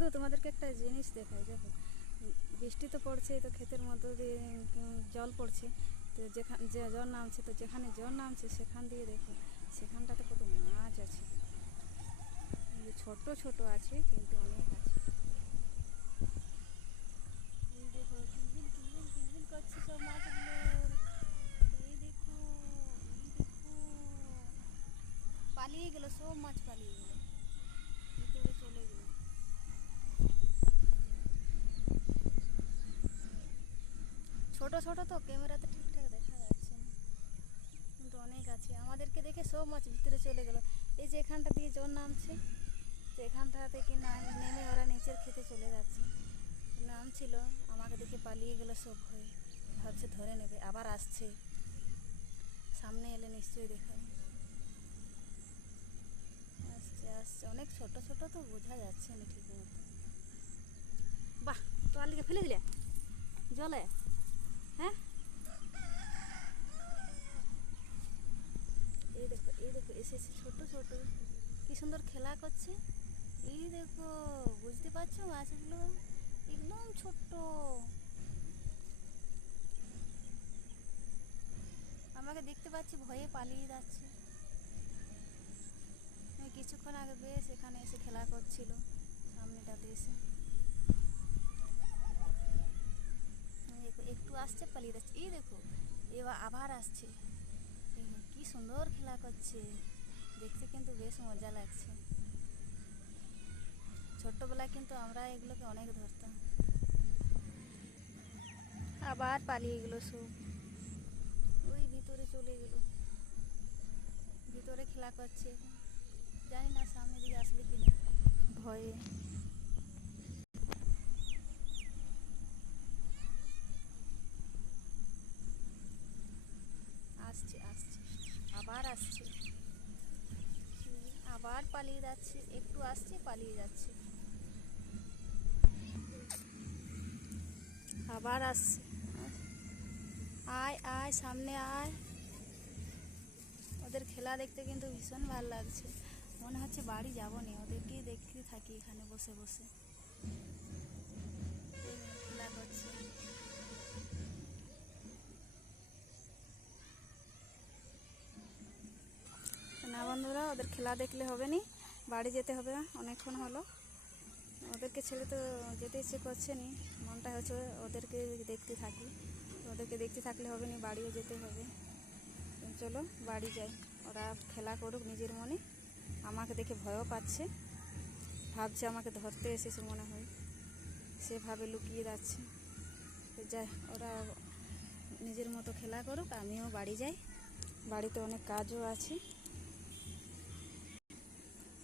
বন্ধু, তোমাদেরকে একটা জিনিস দেখাই, দেখো। বৃষ্টি তো পড়ছে, তো ক্ষেতের মধ্যে দিয়ে জল পড়ছে। তো যেখানে, যে জল নামছে, তো যেখানে জল নামছে, সেখান দিয়ে দেখো, সেখানটাতে কত মাছ আছে। ছোট ছোট আছে, কিন্তু অনেক আছে। পালিয়ে গেল, সব মাছ পালিয়ে গেল ভিতরে চলে গেল ছোট তো, ক্যামেরাতে ঠিকঠাক দেখা যাচ্ছে না। কিন্তু অনেক আছে। আমাদেরকে দেখে সব মাছ ভিতরে চলে গেল। এই যে এখানটা দিয়ে জল নামছে, তো এখানটা থেকে না নেমে ওরা নিচের খেতে চলে যাচ্ছে। নামছিল, আমাকে দেখে পালিয়ে গেল সব হয়ে। ভাবছে ধরে নেবে, আবার আসছে। সামনে এলে নিশ্চয়ই দেখাবে আসছে আসছে। অনেক ছোট ছোট তো, বোঝা যাচ্ছে না ঠিক মতো। বাহ তোমার লিখে ফেলে দিলে? জলে হ্যাঁ এই দেখো এই দেখো এসেছে, ছোট ছোট। কি সুন্দর খেলা করছে। এই দেখো, বুঝতে পারছ মাছগুলো একদম ছোট্ট। আমাকে দেখতে পাচ্ছি, ভয়ে পালিয়ে যাচ্ছে। কিছুক্ষণ আগে বেশ এখানে এসে খেলা করছিল সামনেটাতে এসে দেখো, একটু আসছে, পালিয়ে যাচ্ছে। এই দেখো, এবার আবার আসছে। কি সুন্দর খেলা করছে। দেখতে কিন্তু বেশ মজা লাগছে। ছোট্টবেলায় কিন্তু আমরা এগুলোকে অনেক ধরতাম। আবার পালিয়ে গেলো সব ওই ভিতরে চলে গেল। ভিতরে খেলা করছে জানি না সামনে দিকে আসবে কিনা ভয়ে। আসছে আসছে। আবার আসছে। আবার পালিয়ে যাচ্ছে, একটু আসছে, পালিয়ে যাচ্ছে। আবার আসছে। আয় আয়, সামনে আয়। ওদের খেলা দেখতে কিন্তু ভীষণ ভালো লাগছে। মনে হচ্ছে বাড়ি যাব না, ওদেরকেই দেখতে থাকি এখানে বসে বসে। ওদের খেলা দেখলে হবে নি, বাড়ি যেতে হবে অনেকক্ষণ হলো। ওদেরকে ছেড়ে তো যেতে ইচ্ছে করছে নি, মনটা হচ্ছে ওদেরকে দেখতে থাকি। ওদেরকে দেখতে থাকলে হবে নি, বাড়িও যেতে হবে। চলো বাড়ি যাই, ওরা খেলা করুক নিজের মনে। আমাকে দেখে ভয়ও পাচ্ছে। ভাবছে আমাকে ধরতে এসেছে মনে হয়। সেভাবে লুকিয়ে যাচ্ছে যাই, ওরা নিজের মতো খেলা করুক, আমিও বাড়ি যাই। বাড়িতে অনেক কাজও আছে।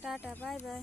Tata bye bye.